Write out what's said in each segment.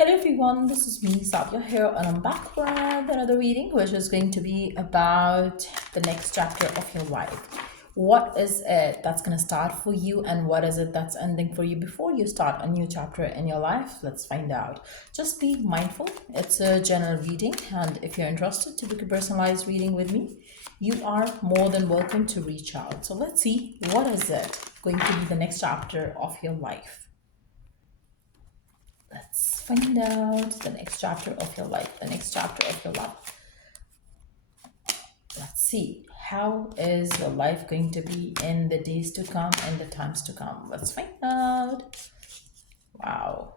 Hello everyone, this is me, Sadia here, and I'm back with another reading, which is going to be about the next chapter of your life. What is it that's going to start for you, and what is it that's ending for you before you start a new chapter in your life? Let's find out. Just be mindful, it's a general reading, and if you're interested to book a personalized reading with me, you are more than welcome to reach out. So let's see, what is it going to be the next chapter of your life? Let's find out the next chapter of your life. The next chapter of your life. Let's see. How is your life going to be in the days to come and the times to come? Let's find out. Wow.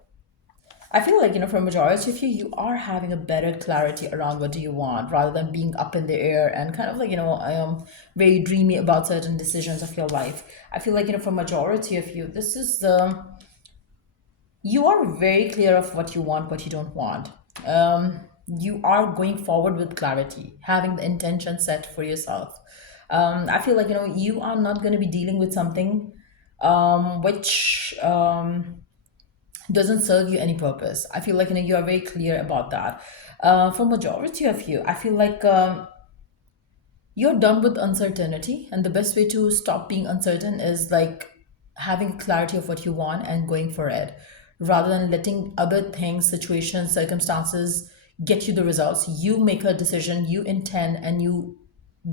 I feel like, for a majority of you, you are having a better clarity around what do you want rather than being up in the air and kind of like, I am very dreamy about certain decisions of your life. I feel like, for a majority of you, this is the you are very clear of what you want, what you don't want. You are going forward with clarity, having the intention set for yourself. I feel like you are not going to be dealing with something which doesn't serve you any purpose. I feel like you are very clear about that. For majority of you, I feel like you're done with uncertainty, and the best way to stop being uncertain is like having clarity of what you want and going for it rather than letting other things, situations, circumstances get you the results. You make a decision, you intend, and you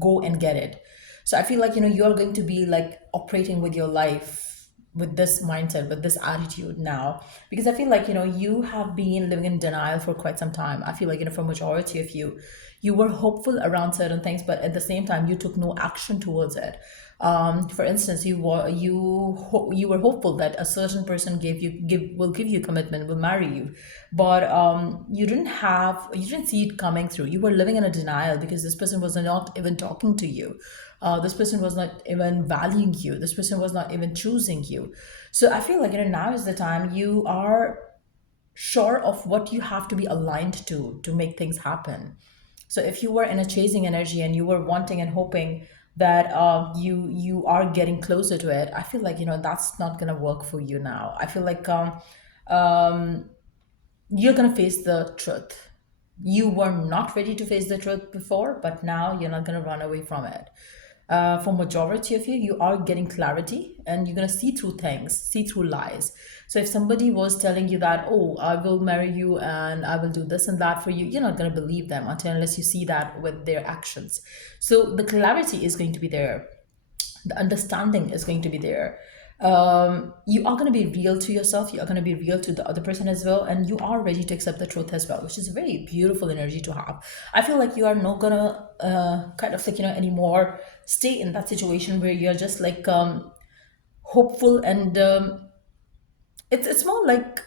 go and get it. So I feel like you're going to be like operating with your life with this mindset, with this attitude now, because I feel like you have been living in denial for quite some time. I feel like for majority of you, you were hopeful around certain things, but at the same time you took no action towards it. For instance, you were hopeful that a certain person will give you commitment, will marry you, but you didn't see it coming through. You were living in a denial because this person was not even talking to you. This person was not even valuing you. This person was not even choosing you. So I feel like now is the time you are sure of what you have to be aligned to make things happen. So if you were in a chasing energy and you were wanting and hoping that you are getting closer to it, I feel like that's not gonna work for you now. I feel like you're gonna face the truth. You were not ready to face the truth before, but now you're not gonna run away from it. For majority of you, you are getting clarity and you're gonna see through things, see through lies. So if somebody was telling you that, oh, I will marry you and I will do this and that for you, you're not gonna believe them until unless you see that with their actions. So the clarity is going to be there, the understanding is going to be there. You are going to be real to yourself, you are going to be real to the other person as well, and you are ready to accept the truth as well, which is a very beautiful energy to have. I feel like you are not going to kind of like anymore stay in that situation where you're just like hopeful, and it's more like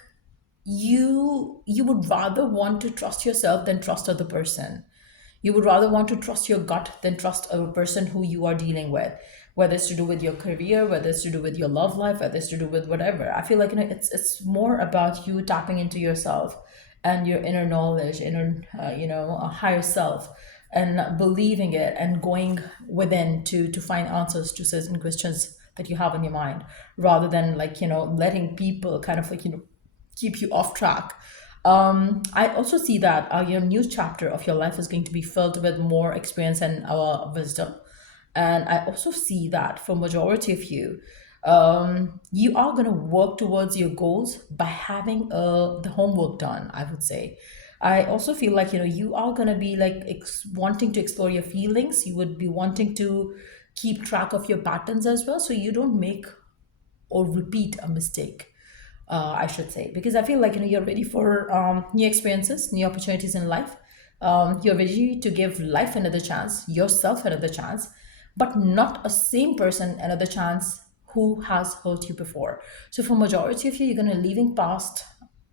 you would rather want to trust yourself than trust other person. You would rather want to trust your gut than trust a person who you are dealing with, whether it's to do with your career, whether it's to do with your love life, whether it's to do with whatever. I feel like it's more about you tapping into yourself and your inner knowledge, inner a higher self, and believing it and going within to find answers to certain questions that you have in your mind, rather than like letting people kind of like keep you off track. I also see that your new chapter of your life is going to be filled with more experience and wisdom. And I also see that for majority of you, you are going to work towards your goals by having the homework done, I would say. I also feel like you are going to be like wanting to explore your feelings. You would be wanting to keep track of your patterns as well, so you don't make or repeat a mistake, I should say, because I feel like you're ready for new experiences, new opportunities in life. You're ready to give life another chance, yourself another chance, but not a same person another chance who has hurt you before. So for majority of you, you're gonna leaving past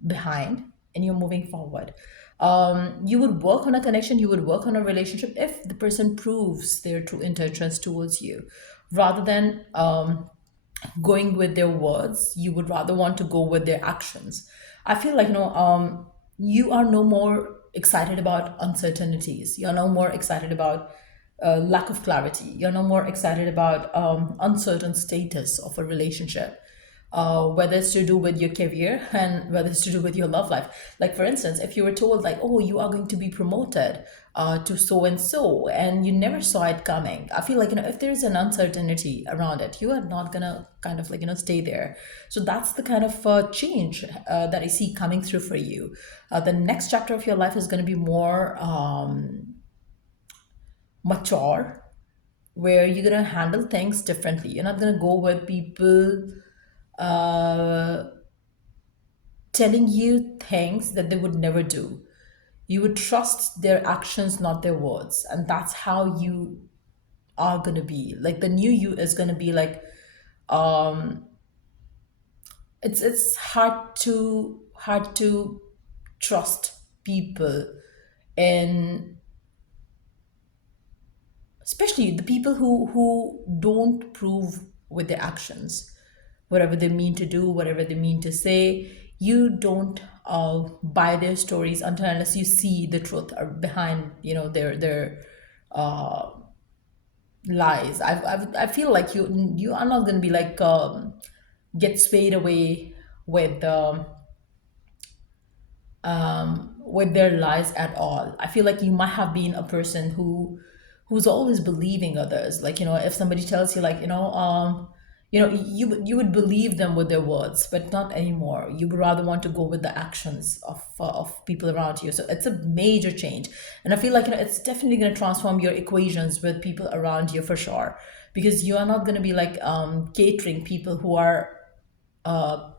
behind and you're moving forward. You would work on a connection, you would work on a relationship if the person proves their true intentions towards you, rather than going with their words. You would rather want to go with their actions. I feel like you are no more excited about uncertainties, you're no more excited about lack of clarity, you're no more excited about uncertain status of a relationship. whether it's to do with your career and whether it's to do with your love life. Like, for instance, if you were told, like, oh, you are going to be promoted to so and so, and you never saw it coming, I feel like, if there's an uncertainty around it, you are not gonna kind of like, stay there. So that's the kind of change that I see coming through for you. The next chapter of your life is going to be more mature, where you're going to handle things differently. You're not going to go with people uh, telling you things that they would never do. You would trust their actions, not their words. And that's how you are going to be. Like, the new you is going to be like, it's hard to trust people, and especially the people who don't prove with their actions whatever they mean to do, whatever they mean to say. You don't buy their stories until unless you see the truth behind, their lies. I feel like you are not going to be like, get swayed away with with their lies at all. I feel like you might have been a person who's always believing others. Like, if somebody tells you, like, you would believe them with their words, but not anymore. You would rather want to go with the actions of people around you. So it's a major change, and I feel like, it's definitely going to transform your equations with people around you for sure, because you are not going to be like, catering people who are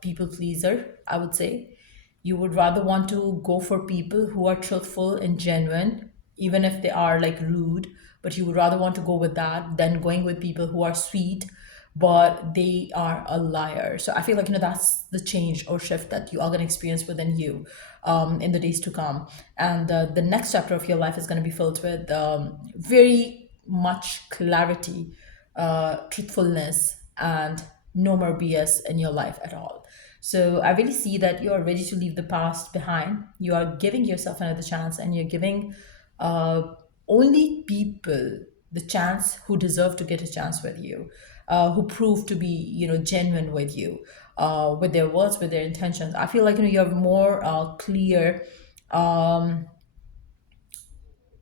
people pleaser, I would say. You would rather want to go for people who are truthful and genuine, even if they are like rude, but you would rather want to go with that than going with people who are sweet, but they are a liar. So I feel like, that's the change or shift that you are going to experience within you in the days to come. And the next chapter of your life is going to be filled with very much clarity, truthfulness, and no more BS in your life at all. So I really see that you are ready to leave the past behind. You are giving yourself another chance, and you're giving uh, only people the chance who deserve to get a chance with you, who prove to be, genuine with you, with their words, with their intentions. I feel like, you have more clear that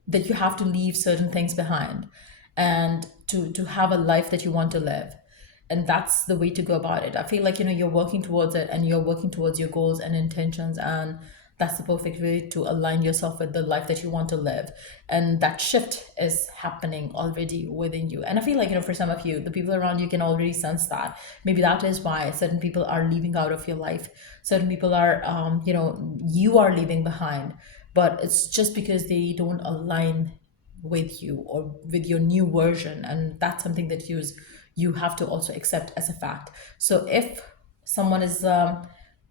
you have to leave certain things behind, and to have a life that you want to live. And that's the way to go about it. I feel like, you're working towards it, and you're working towards your goals and intentions, and that's the perfect way to align yourself with the life that you want to live. And that shift is happening already within you. And I feel like, for some of you, the people around you can already sense that. Maybe that is why certain people are leaving out of your life. Certain people are, you are leaving behind, but it's just because they don't align with you or with your new version. And that's something that you have to also accept as a fact. So if someone is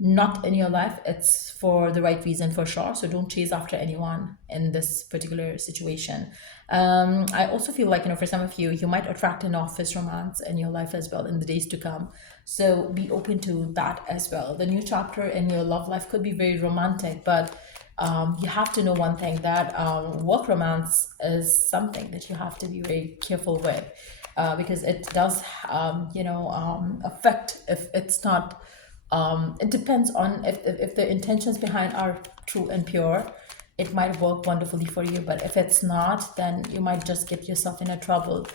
not in your life, it's for the right reason for sure. So don't chase after anyone in this particular situation. I also feel like, for some of you, you might attract an office romance in your life as well in the days to come. So be open to that as well. The new chapter in your love life could be very romantic, but you have to know one thing, that work romance is something that you have to be very careful with, because it does, affect if it's not. It depends on if the intentions behind are true and pure. It might work wonderfully for you, but if it's not, then you might just get yourself in a trouble.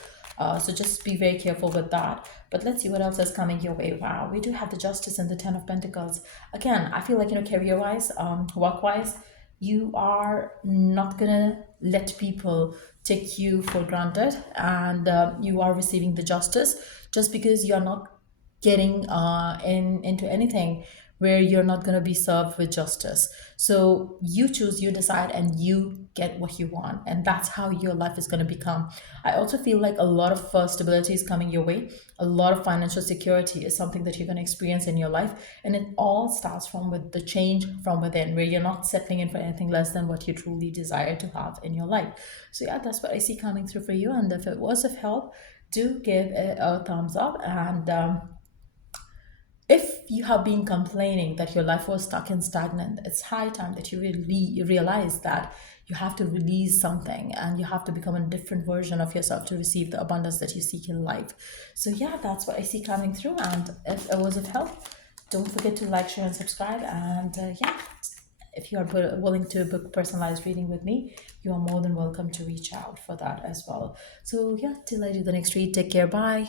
So just be very careful with that. But let's see what else is coming your way. Wow, we do have the Justice and the Ten of Pentacles. Again, I feel like, career-wise, work-wise, you are not gonna let people take you for granted, and you are receiving the justice just because you're not getting into anything where you're not going to be served with justice. So you choose, you decide, and you get what you want, and that's how your life is going to become. I also feel like a lot of stability is coming your way. A lot of financial security is something that you're going to experience in your life, and it all starts from with the change from within, where you're not settling in for anything less than what you truly desire to have in your life. So yeah, that's what I see coming through for you. And if it was of help, do give it a thumbs up. And if you have been complaining that your life was stuck and stagnant, it's high time that you really realize that you have to release something and you have to become a different version of yourself to receive the abundance that you seek in life. So yeah, that's what I see coming through. And if it was of help, don't forget to like, share, and subscribe. And yeah, if you are willing to book personalized reading with me, you are more than welcome to reach out for that as well. So yeah, till I do the next read, take care. Bye.